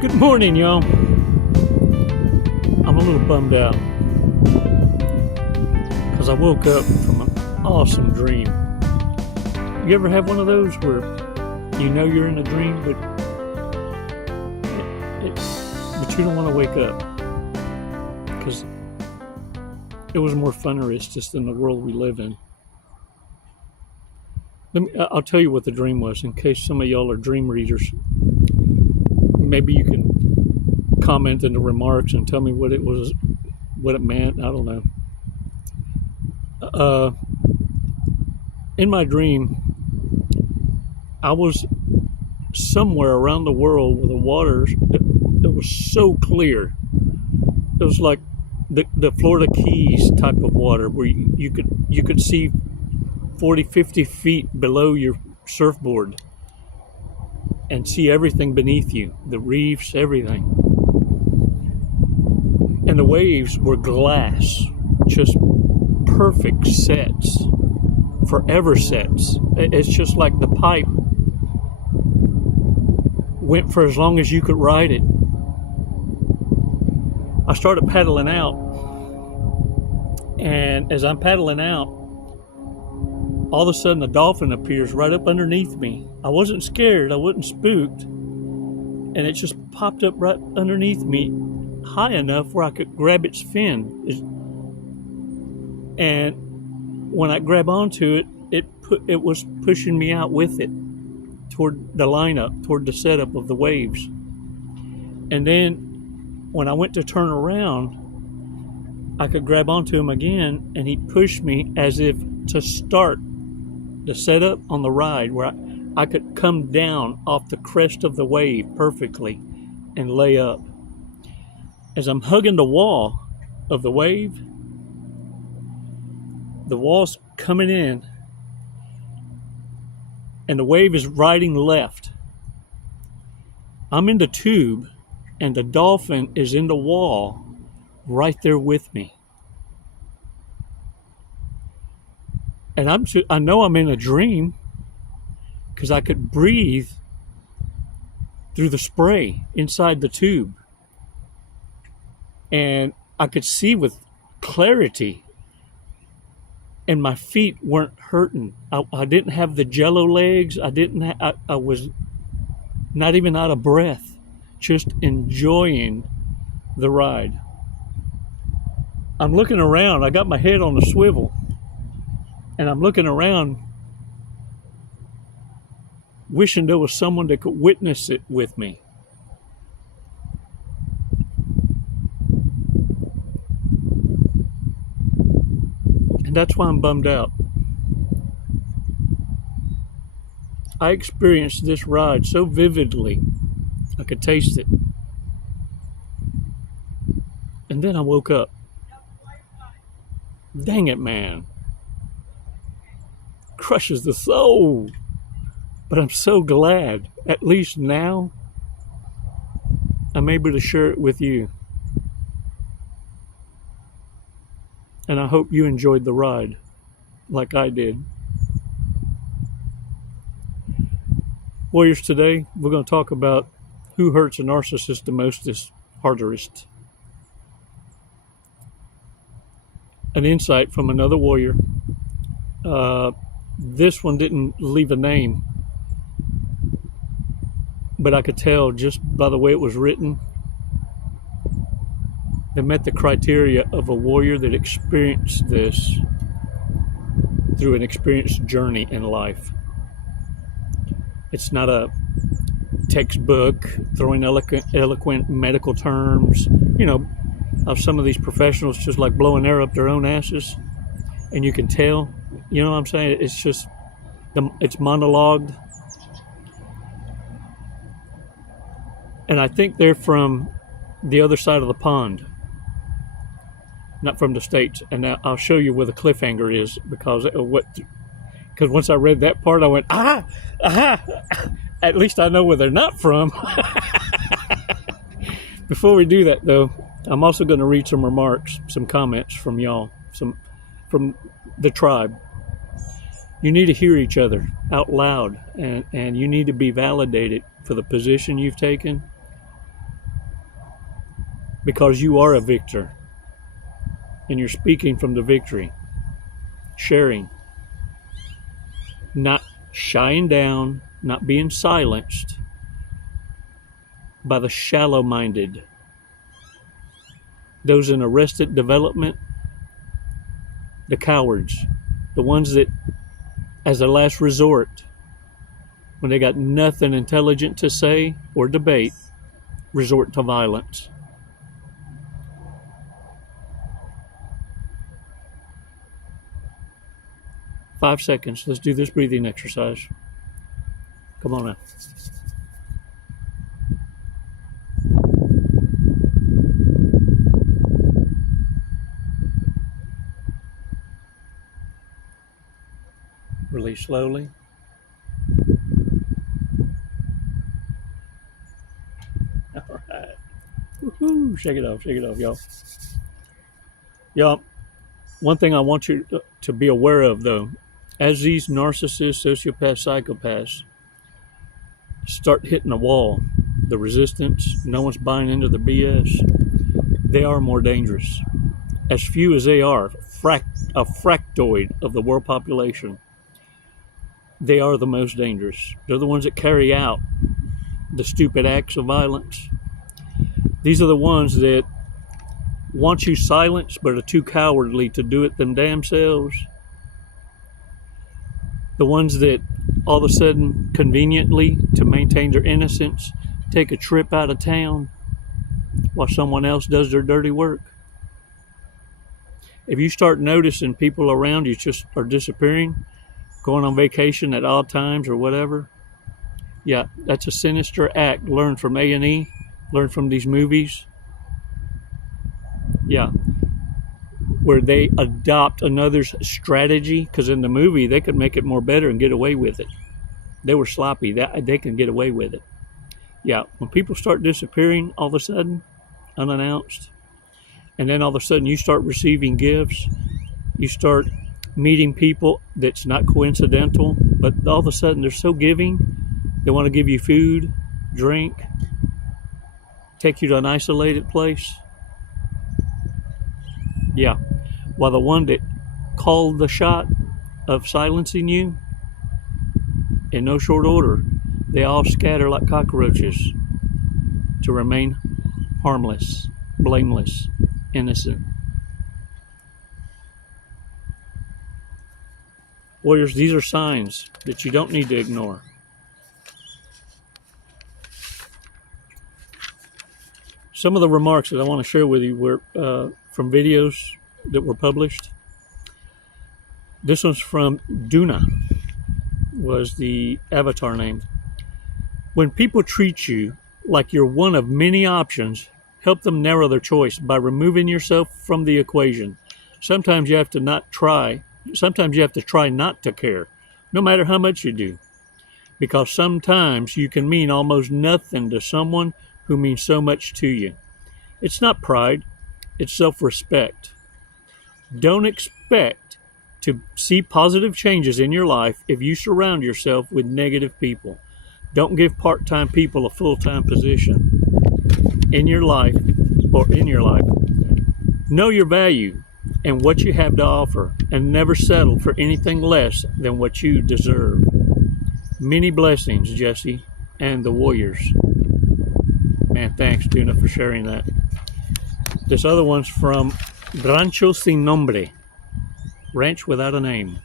Good morning, y'all. I'm a little bummed out because I woke up from an awesome dream. You ever have one of those where you know you're in a dream, but you don't want to wake up because it was more funnerist than the world we live in. I'll tell you what the dream was in case some of y'all are dream readers. Maybe you can comment in the remarks and tell me what it was, what it meant. I don't know. In my dream, I was somewhere around the world where the water, it was so clear. It was like the Florida Keys type of water where you could see 40, 50 feet below your surfboard and see everything beneath you, the reefs, everything. And the waves were glass, just perfect sets, forever sets. It's just like the pipe went for as long as you could ride it. I started paddling out, and as I'm paddling out, all of a sudden a dolphin appears right up underneath me. I wasn't scared, I wasn't spooked, and it just popped up right underneath me, high enough where I could grab its fin. And when I grabbed onto it, it was pushing me out with it toward the lineup, toward the setup of the waves. And then when I went to turn around, I could grab onto him again, and he pushed me as if to start the setup on the ride where I could come down off the crest of the wave perfectly and lay up. As I'm hugging the wall of the wave, the wall's coming in, and the wave is riding left. I'm in the tube, and the dolphin is in the wall right there with me. And I know I'm in a dream because I could breathe through the spray inside the tube. And I could see with clarity, and my feet weren't hurting. I didn't have the jello legs. I was not even out of breath, just enjoying the ride. I'm looking around. I got my head on a swivel, and I'm looking around, wishing there was someone that could witness it with me. And that's why I'm bummed out. I experienced this ride so vividly, I could taste it. And then I woke up. Dang it, man. Crushes the soul. But I'm so glad, at least now, I'm able to share it with you. And I hope you enjoyed the ride like I did. Warriors, today we're going to talk about who hurts a narcissist the most, hardest. An insight from another warrior. This one didn't leave a name, but I could tell just by the way it was written, they met the criteria of a warrior that experienced this through an experienced journey in life. It's not a textbook throwing eloquent medical terms, of some of these professionals just like blowing air up their own asses, and you can tell, you know what I'm saying? It's just, it's monologued. And I think they're from the other side of the pond, not from the States. And now I'll show you where the cliffhanger is, because once I read that part, I went, at least I know where they're not from. Before we do that, though, I'm also going to read some remarks, some comments from y'all, from the tribe. You need to hear each other out loud, and you need to be validated for the position you've taken because you are a victor and you're speaking from the victory, sharing, not shying down, not being silenced by the shallow-minded, those in arrested development, the cowards, the ones that, as a last resort, when they got nothing intelligent to say or debate, resort to violence. Five seconds. Let's do this breathing exercise. Come on now. Release slowly. All right. Woo-hoo. Shake it off, y'all. Y'all, one thing I want you to be aware of, though, as these narcissists, sociopaths, psychopaths start hitting the wall, the resistance, no one's buying into the BS, they are more dangerous. As few as they are, a fractoid of the world population, they are the most dangerous. They're the ones that carry out the stupid acts of violence. These are the ones that want you silenced but are too cowardly to do it them damn selves. The ones that all of a sudden, conveniently, to maintain their innocence, take a trip out of town while someone else does their dirty work. If you start noticing people around you just are disappearing, going on vacation at odd times or whatever, yeah, that's a sinister act. Learn from A&E, learn from these movies. Yeah, where they adopt another's strategy, because in the movie they could make it more better and get away with it. They were sloppy. They can get away with it. Yeah, when people start disappearing all of a sudden, unannounced, and then all of a sudden you start receiving gifts, you start meeting people that's not coincidental, but all of a sudden they're so giving, they want to give you food, drink, take you to an isolated place. Yeah, while the one that called the shot of silencing you, in no short order, they all scatter like cockroaches to remain harmless, blameless, innocent. Warriors, these are signs that you don't need to ignore. Some of the remarks that I want to share with you were from videos that were published. This one's from Duna, was the avatar name. When people treat you like you're one of many options, help them narrow their choice by removing yourself from the equation. Sometimes you have to try not to care, no matter how much you do. Because sometimes you can mean almost nothing to someone who means so much to you. It's not pride, it's self-respect. Don't expect to see positive changes in your life if you surround yourself with negative people. Don't give part-time people a full-time position in your life. Know your value and what you have to offer, and never settle for anything less than what you deserve. Many blessings, Jesse and the Warriors. Man, thanks, Duna, for sharing that. This other one's from Rancho Sin Nombre, Ranch Without a Name.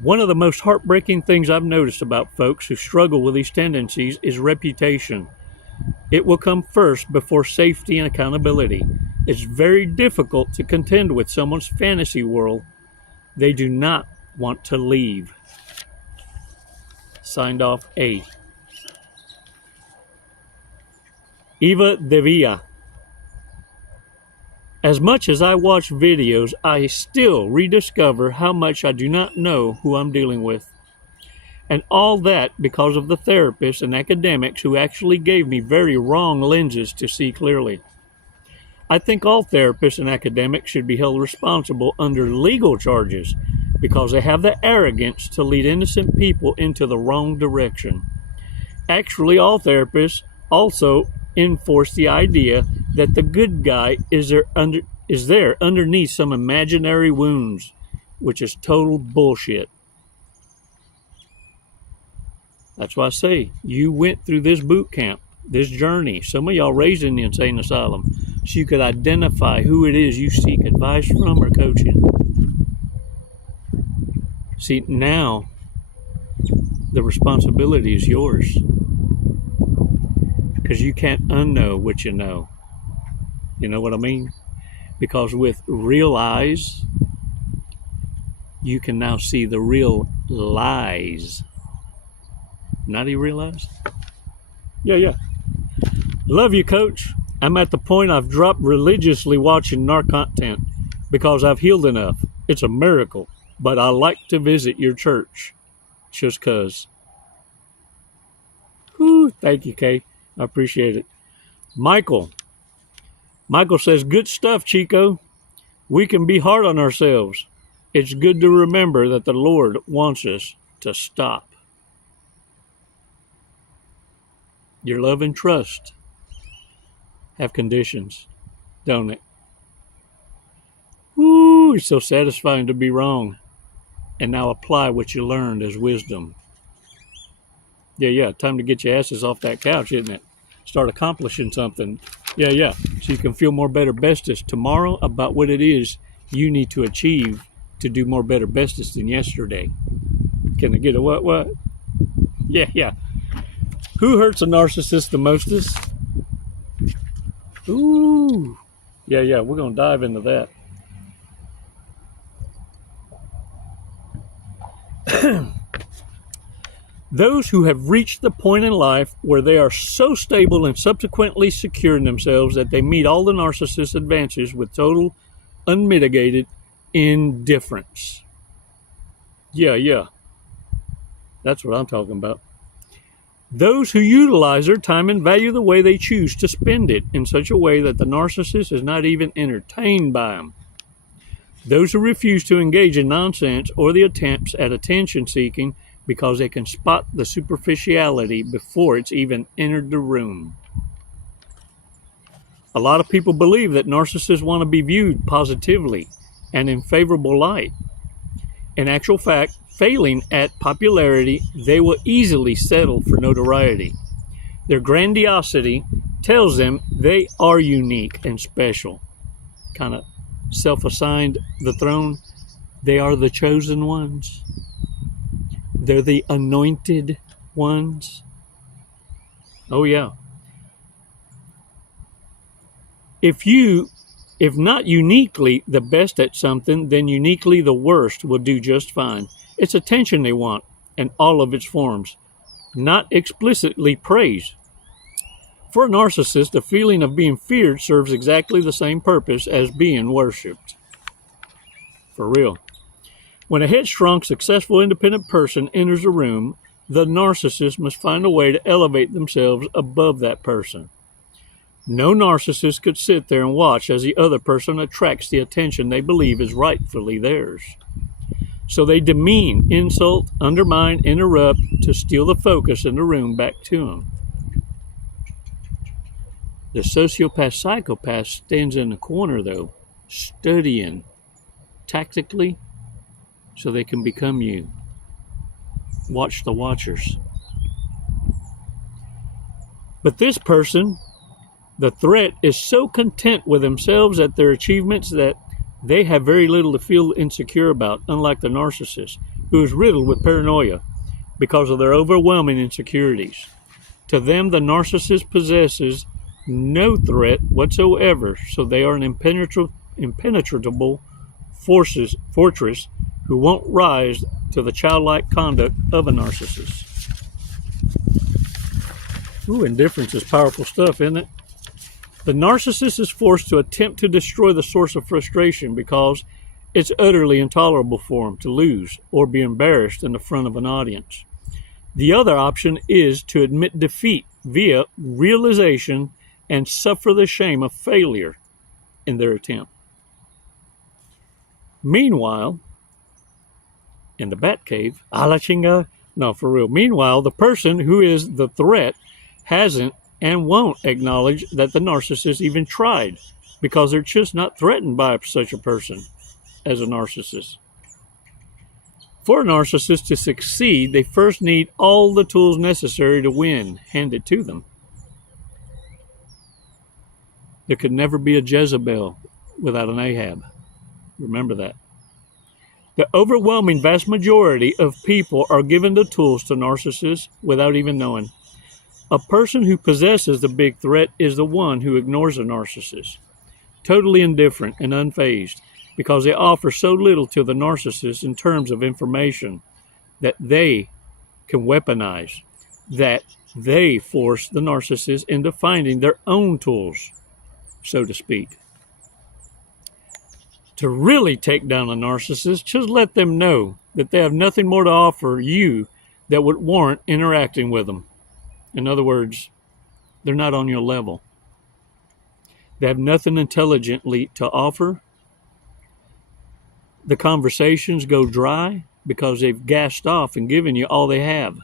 One of the most heartbreaking things I've noticed about folks who struggle with these tendencies is reputation. It will come first before safety and accountability. It's very difficult to contend with someone's fantasy world they do not want to leave. Signed off, A. Eva De Villa. As much as I watch videos, I still rediscover how much I do not know who I'm dealing with. And all that because of the therapists and academics who actually gave me very wrong lenses to see clearly. I think all therapists and academics should be held responsible under legal charges because they have the arrogance to lead innocent people into the wrong direction. Actually, all therapists also enforce the idea that the good guy is there underneath some imaginary wounds, which is total bullshit. That's why I say you went through this boot camp, this journey. Some of y'all raised in the insane asylum, so you could identify who it is you seek advice from or coaching. See, now the responsibility is yours, because you can't unknow what you know. You know what I mean? Because with real eyes, you can now see the real lies. Now do you realize? Yeah. Love you, Coach. I'm at the point I've dropped religiously watching narc content because I've healed enough. It's a miracle, but I like to visit your church just 'cause. Whew, thank you, Kay. I appreciate it. Michael says, good stuff, Chico. We can be hard on ourselves. It's good to remember that the Lord wants us to stop. Your love and trust have conditions, don't it? Woo, it's so satisfying to be wrong. And now apply what you learned as wisdom. Yeah, time to get your asses off that couch, isn't it? Start accomplishing something. Yeah. So you can feel more better bestest tomorrow about what it is you need to achieve to do more better bestest than yesterday. Can I get a what? Yeah. Who hurts a narcissist the mostest? Ooh. Yeah, we're going to dive into that. Those who have reached the point in life where they are so stable and subsequently secure in themselves that they meet all the narcissist's advances with total, unmitigated indifference. Yeah. That's what I'm talking about. Those who utilize their time and value the way they choose to spend it in such a way that the narcissist is not even entertained by them. Those who refuse to engage in nonsense or the attempts at attention seeking because they can spot the superficiality before it's even entered the room. A lot of people believe that narcissists want to be viewed positively and in favorable light. In actual fact, failing at popularity, they will easily settle for notoriety. Their grandiosity tells them they are unique and special. Kind of self-assigned the throne. They are the chosen ones. They're the anointed ones. Oh, yeah. If not uniquely the best at something, then uniquely the worst will do just fine. It's attention they want, in all of its forms, not explicitly praise. For a narcissist, the feeling of being feared serves exactly the same purpose as being worshipped. For real. When a headstrong, successful, independent person enters a room, the narcissist must find a way to elevate themselves above that person. No narcissist could sit there and watch as the other person attracts the attention they believe is rightfully theirs. So they demean, insult, undermine, interrupt to steal the focus in the room back to them. The psychopath stands in the corner, though, studying tactically so they can become you. Watch the watchers. But this person, the threat, is so content with themselves at their achievements that they have very little to feel insecure about, unlike the narcissist, who is riddled with paranoia because of their overwhelming insecurities. To them, the narcissist possesses no threat whatsoever, so they are an impenetrable fortress who won't rise to the childlike conduct of a narcissist. Ooh, indifference is powerful stuff, isn't it? The narcissist is forced to attempt to destroy the source of frustration because it's utterly intolerable for him to lose or be embarrassed in the front of an audience. The other option is to admit defeat via realization and suffer the shame of failure in their attempt. Meanwhile, in the bat cave, a la chinga, no, for real. Meanwhile, the person who is the threat hasn't and won't acknowledge that the narcissist even tried because they're just not threatened by such a person as a narcissist. For a narcissist to succeed, they first need all the tools necessary to win handed to them. There could never be a Jezebel without an Ahab. Remember that. The overwhelming vast majority of people are given the tools to narcissists without even knowing. A person who possesses the big threat is the one who ignores a narcissist, totally indifferent and unfazed, because they offer so little to the narcissist in terms of information that they can weaponize, that they force the narcissist into finding their own tools, so to speak. To really take down a narcissist, just let them know that they have nothing more to offer you that would warrant interacting with them. In other words, they're not on your level. They have nothing intelligently to offer. The conversations go dry because they've gassed off and given you all they have.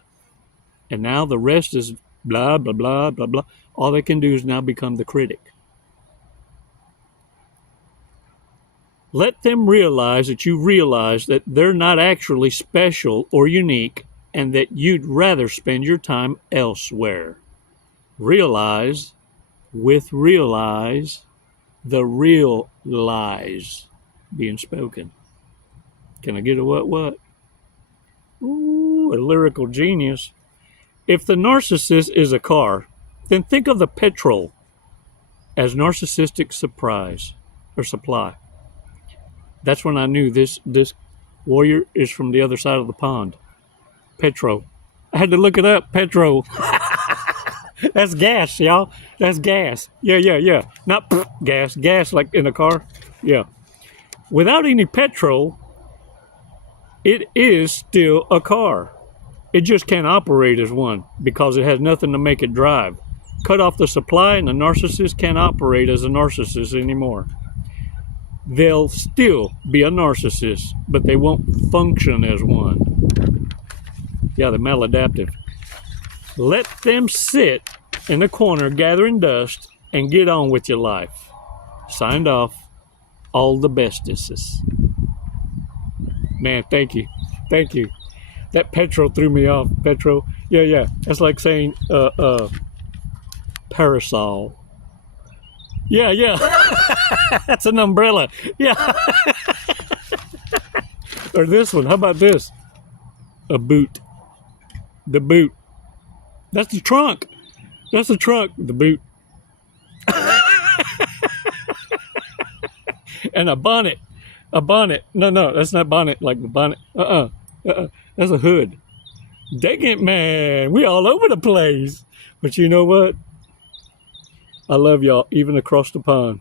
And now the rest is blah, blah, blah, blah, blah. All they can do is now become the critic. Let them realize that you realize that they're not actually special or unique and that you'd rather spend your time elsewhere. Realize the real lies being spoken. Can I get a what? Ooh, a lyrical genius. If the narcissist is a car, then think of the petrol as narcissistic surprise or supply. That's when I knew this warrior is from the other side of the pond. Petrol. I had to look it up. Petrol. That's gas, y'all. That's gas. Yeah. Not gas. Gas like in a car. Yeah. Without any petrol, it is still a car. It just can't operate as one because it has nothing to make it drive. Cut off the supply and the narcissist can't operate as a narcissist anymore. They'll still be a narcissist, but they won't function as one. Yeah, they're maladaptive. Let them sit in the corner gathering dust and get on with your life. Signed off, all the bestesses. Man, thank you. That petrol threw me off. Petrol. Yeah. That's like saying parasol. Yeah. That's an umbrella. Yeah. Or this one. How about this? A boot. The boot. That's the trunk. The boot. And a bonnet. No, that's not bonnet like the bonnet. That's a hood. Dang it, man. We all over the place. But you know what? I love y'all, even across the pond.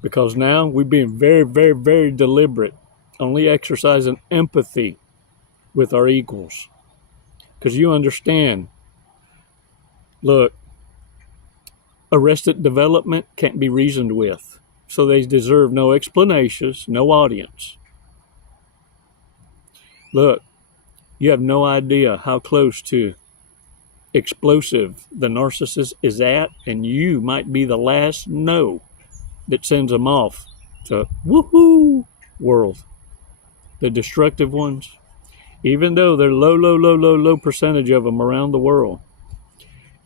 Because now we're being very, very, very deliberate. Only exercising empathy with our equals. Because you understand. Look, arrested development can't be reasoned with. So they deserve no explanations, no audience. Look, you have no idea how close to explosive the narcissist is at, and you might be the last no that sends them off to woohoo world. The destructive ones, even though they're low percentage of them around the world,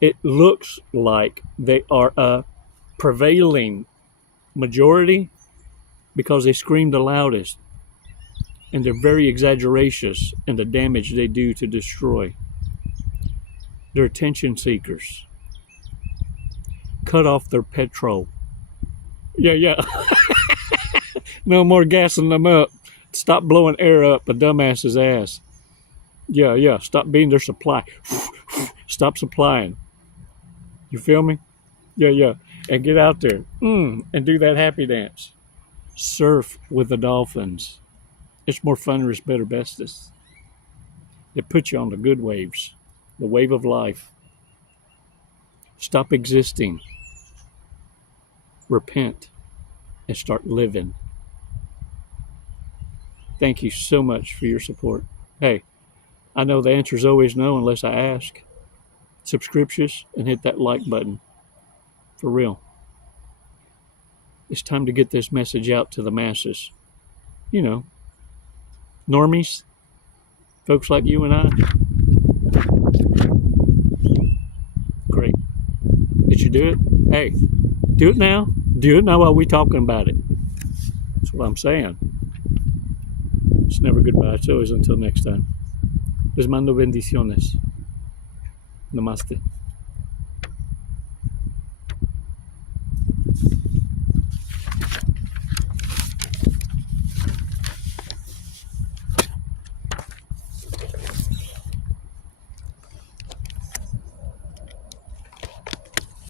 it looks like they are a prevailing majority because they scream the loudest and they're very exaggeracious in the damage they do to destroy. They're attention seekers. Cut off their petrol. Yeah. No more gassing them up. Stop blowing air up a dumbass's ass. Yeah. Stop being their supply. Stop supplying. You feel me? Yeah. And get out there and do that happy dance. Surf with the dolphins. It's more fun, it's better, bestest. It puts you on the good waves, the wave of life. Stop existing. Repent and start living. Thank you so much for your support. Hey, I know the answer is always no unless I ask. subscriptions and hit that like button. For real. It's time to get this message out to the masses. You know, normies, folks like you and I. Great. Did you do it? Hey, do it now. Do it now while we're talking about it. That's what I'm saying. It's never goodbye. It's always until next time. Les mando bendiciones. Namaste.